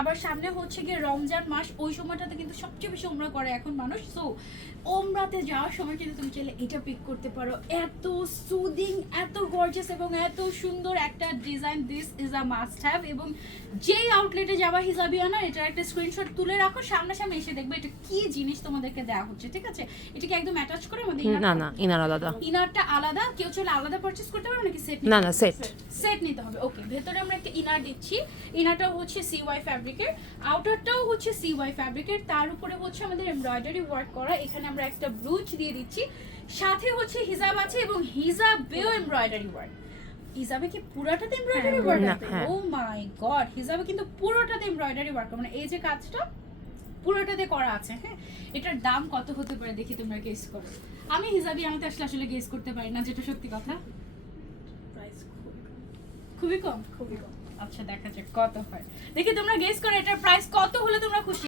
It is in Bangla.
আবার সামনে হচ্ছে গিয়ে রমজান মাস, ওই সময়টাতে কিন্তু সবচেয়ে বেশি উমরা করে এখন মানুষ। সো ওমরাতে যাওয়ার সময় কিন্তু তুমি চাইলে এটা পিক করতে পারো। এত সুদিং, এত গর্জিয়াস এবং এত সুন্দর একটা design, this is a must have. এবং যেই আউটলেটে যাবা হিজাবিয়ানা, এটার একটা স্ক্রিনশট তুলে রাখো, সামনাসামনি এসে দেখবে এটা কি জিনিস তোমাদেরকে দেওয়া হচ্ছে, ঠিক আছে? এটাকে একদম অ্যাটাচ করে আমাদের না না, ইনার আলাদা। ইনারটা আলাদা, কেউ চাইলে আলাদা পারচেজ করতে পারবে নাকি সেট? না না, সেট সেট নিতে হবে। ওকে, ভেতরে আমরা একটা ইনার দিচ্ছি। ইনারটাও হচ্ছে সিওয়াই ফ্যাব্রিকের, আউটারটাও হচ্ছে সিওয়াই ফ্যাব্রিকের, তার উপরে হচ্ছে আমাদের এমব্রয়ডারি ওয়ার্ক করা। এখানে আমরা একটা ব্রুচ দিয়ে দিচ্ছি, সাথে হচ্ছে হিজাব আছে এবং হিজাবেও এমব্রয়ডারি ওয়ার্ক। হিজাবে কি পুরোটাতে এমব্রয়ডারি ওয়ার্ক আছে? ও মাই গড, হিজাবে কিন্তু পুরোটাতে এমব্রয়ডারি ওয়ার্ক, মানে এই যে কাজটা পুরোটাতে করা আছে। হ্যাঁ, এটার দাম কত হতে পারে দেখি তোমরা গেস করো। আমি হিজাবি আমাকে আসলে গেস করতে পারি না, যেটা সত্যি কথা। খুবই কম। আচ্ছা দেখা যাক কত হয়, দেখি তোমরা গেস করো এটার প্রাইস কত হলে তোমরা খুশি।